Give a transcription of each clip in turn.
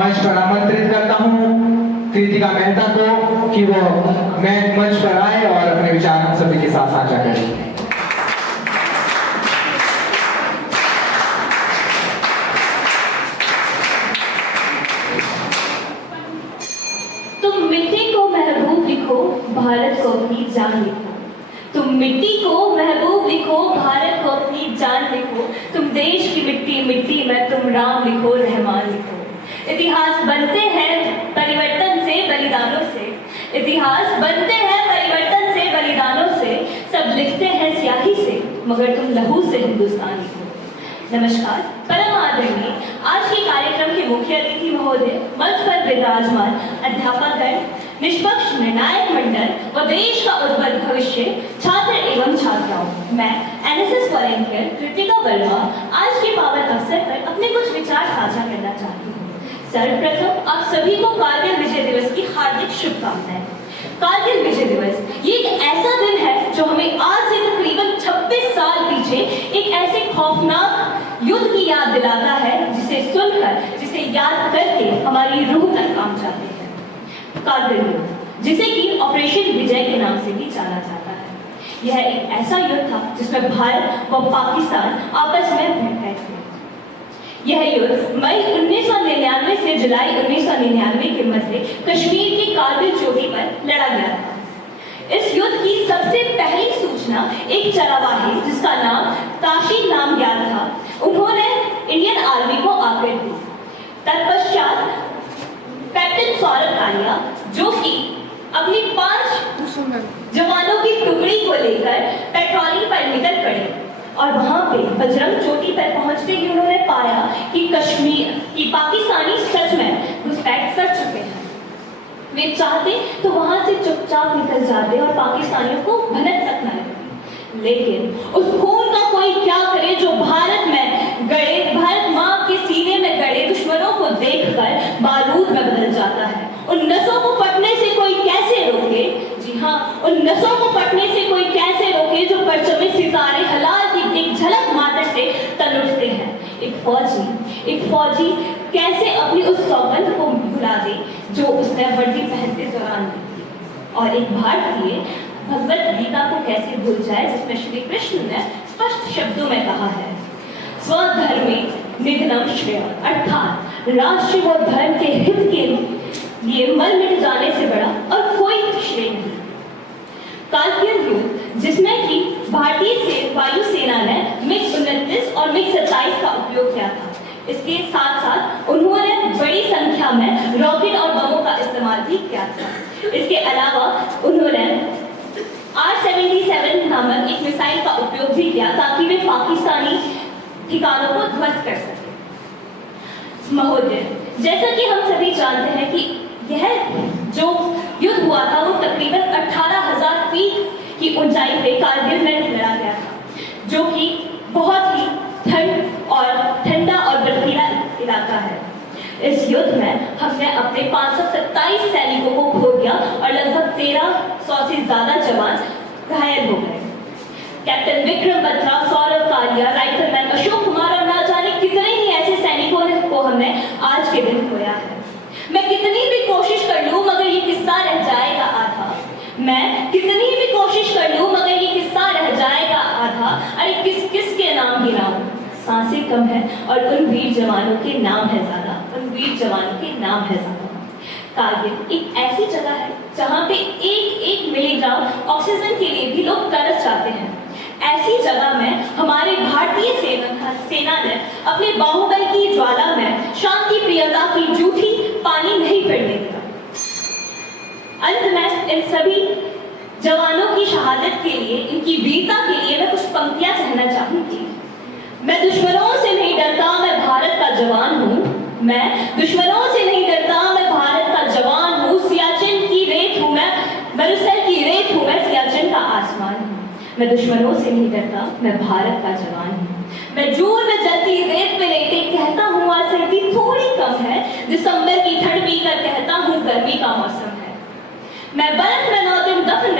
मंच पर आमंत्रित करता हूँ कृतिका मेहता को कि वो मंच पर आए और अपने विचार हम सभी के साथ साझा करें। तुम मिट्टी को महबूब लिखो, भारत को अपनी जान लिखो। तुम मिट्टी को महबूब लिखो, भारत को अपनी जान लिखो। तुम देश की मिट्टी मिट्टी में, तुम राम लिखो, रहमान लिखो। इतिहास बनते हैं परिवर्तन से, बलिदानों से। इतिहास बनते हैं परिवर्तन से, बलिदानों से। सब लिखते हैं स्याही से, मगर तुम लहू से हिंदुस्तान लिखो। नमस्कार, परम आदरणीय आज के कार्यक्रम के मुख्य अतिथि महोदय, मंच पर विराजमान अध्यापकगण, निष्पक्ष निर्णायक मंडल व देश का उज्जवल भविष्य, छात्र एवं छात्राओं, मैं एनएसएस वॉलंटियर कृतिका वर्मा आज के पावन अवसर पर अपने कुछ विचार साझा करना चाहती हूँ। सर्वप्रथम आप सभी को कारगिल विजय दिवस की हार्दिक शुभकामनाएं। कारगिल विजय दिवस ये एक ऐसा दिन है जो हमें आज से तकरीबन 26 साल पीछे एक ऐसे खौफनाक युद्ध की याद दिलाता है जिसे सुनकर, जिसे याद करके हमारी रूह तक काम जाते हैं। कारगिल युद्ध, जिसे कि ऑपरेशन विजय के नाम से भी जाना जाता है, यह एक ऐसा युद्ध था जिसमें भारत व पाकिस्तान आपस में भिड़ गए थे। यह युद्ध मई 1999 से जुलाई 1999 के मध्य कश्मीर की कारगिल चोटी पर लड़ा गया था। इस युद्ध की सबसे पहली सूचना एक चरवाही जिसका नाम ताशी नामग्याल था, उन्होंने इंडियन आर्मी को आकर दी। तत्पश्चात कैप्टन सौरभ कालिया, जो कि अपनी 5 जवानों की टुकड़ी को लेकर पेट्रोलिंग पर निकल पड़े और वहां पे बजरंग चोटी पर पहुंचते ही उन्होंने पाया कि कश्मीर की पाकिस्तानी सच में घुसपैठ कर चुके हैं। वे चाहते तो वहां से चुपचाप निकल जाते और पाकिस्तानियों को भनक तक न लगती, लेकिन उस खून का कोई क्या करे जो भारत में गड़े, भारत मां के सीने में गड़े दुश्मनों को देखकर बारूद में बदल जाता है। उन नसों को फटने से कोई कैसे रोके? जी हाँ, उन नसों को फटने से कोई कैसे रोके जो परचमे सितारे हलाल की एक झलक मात्र से तन उठते हैं। एक फौजी कैसे अपनी उस सौगंध को भुला दे जो उसने वर्दी पहनते दौरान दी थी, और एक भारतीय भगवत गीता को कैसे भूल जाए जिसमें श्री कृष्ण ने स्पष्ट शब्दों में कहा है, स्वधर्मे निधनम श्रेय, अर्थात राष्ट्र व धर्म के हित के लिए मर मिट जाने से बड़ा और कोई श्रेय नहीं। कारगिल युद्ध, जिसमें कि भारतीय वायुसेना ने मिग-29 और मिग-27 का उपयोग किया था, इसके साथ साथ उन्होंने बड़ी संख्या में रॉकेट और बमों का इस्तेमाल भी किया था। इसके अलावा उन्होंने R-77 नामक एक मिसाइल का उपयोग भी किया ताकि वे पाकिस्तानी ठिकानों को ध्वस्त कर सके। महोदय, जैसा कि हम सभी जानते हैं कि यह जो युद्ध हुआ था वो तकरीबन 18,000 फीट की ऊंचाई पे कारगिल में लड़ा गया था, जो कि बहुत ही ठंडा और बर्फीला इलाका है। इस युद्ध में हमने अपने 527 सैनिकों को खो दिया और लगभग 1300 से ज्यादा जवान घायल हो गए। कैप्टन विक्रम बत्रा, सौरभ कालिया, राइफलमैन अशोक कुमार और ना जाने कितने ही ऐसे सैनिकों को हमने आज के दिन खोया है। मैं कितनी भी कोशिश कर लूं मगर ये किस्सा रह जाएगा आधा। मैं कितनी भी कोशिश कर लूं मगर ये किस्सा रह जाएगा आधा। अरे किस किस के नाम गिनाऊं? सांसें कम है और उन वीर जवानों के नाम है ज्यादा, उन वीर जवानों के नाम है ज्यादा। कारगिल एक ऐसी जगह है जहाँ पे एक मिलीग्राम ऑक्सीजन के लिए भी लोग तरस जाते हैं। ऐसी जगह में हमारे भारतीय सेना ने अपने बाहुबल की ज्वाला में शांति प्रियता की जूठी पानी नहीं पड़ने दिया। अंत में इन सभी जवानों की शहादत के लिए, इनकी वीरता के लिए मैं कुछ पंक्तियां कहना चाहूंगी। मैं दुश्मनों से नहीं डरता, मैं भारत का जवान हूँ। मैं दुश्मनों से नहीं डरता, मैं भारत का जवान हूँ। सियाचिन की रेत हूँ मैं, बरसर की रेत हूँ मैं, सियाचिन का आसमान हूँ। मैं दुश्मनों से नहीं डरता, मैं भारत का जवान हूँ। मैं जून में जलती रेत पे लेटे कहता हूँ आज सर्दी थोड़ी कम है, दिसंबर की ठंड पीकर कहता हूँ गर्मी का मौसम है। मैं बर्फ में 9 दिन दफन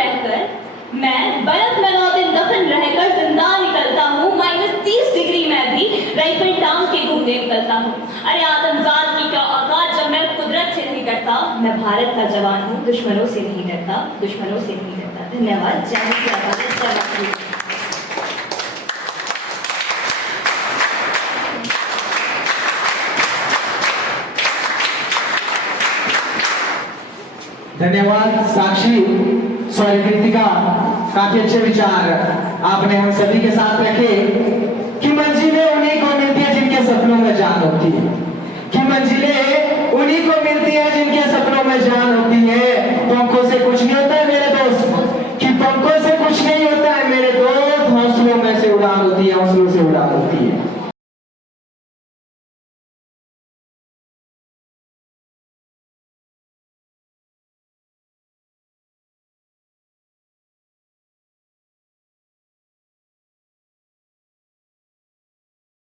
रहकर जिंदा निकलता हूँ। -30 डिग्री में भी राइफल टांग के घूमने निकलता हूँ। अरे आदमजाद की क्या औकात जब मैं मैं भारत का जवान हूँ, दुश्मनों से नहीं डरता, दुश्मनों से नहीं डरता। धन्यवाद। जय हिंद, जय भारत, जय मातृभूमि। धन्यवाद साक्षी, सॉरी कृतिका, काफी अच्छे विचार आपने हम सभी के साथ रखे कि मंजिलें उन्हीं को मिलती है जिनके सपनों में जान होती है, कि मंजिलें उन्हीं को मिलती है जिनके सपनों में जान होती है। पंखों से कुछ नहीं होता है मेरे दोस्त, कि पंखों से कुछ नहीं होता है मेरे दोस्त, हौसलों में से उड़ान होती है, हौसलों